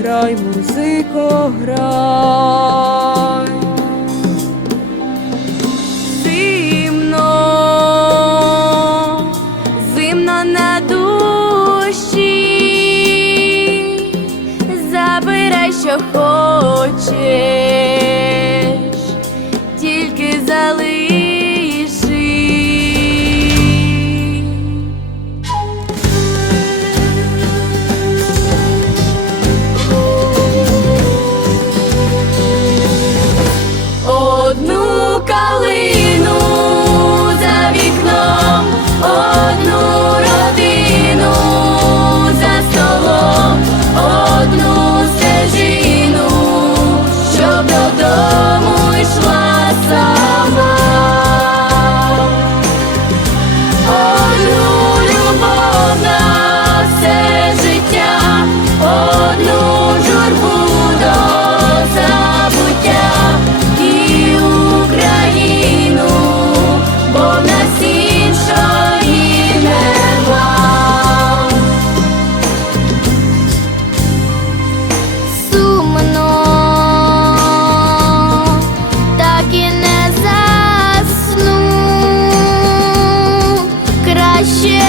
грай, музико, грай. Зимно, зимно на душі, забирай, що хочеш.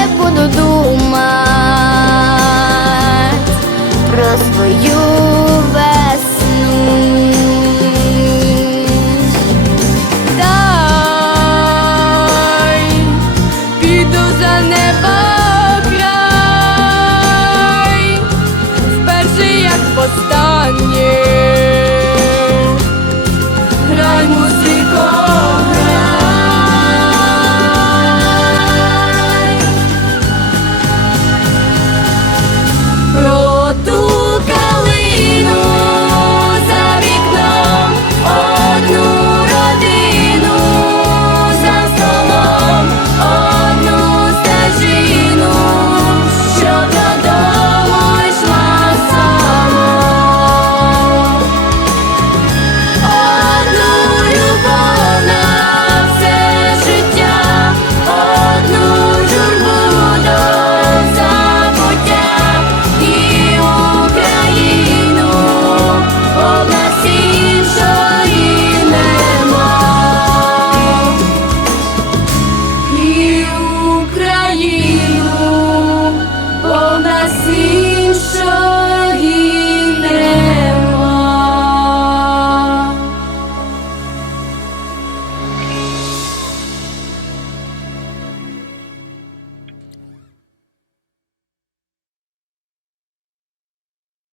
é Bududu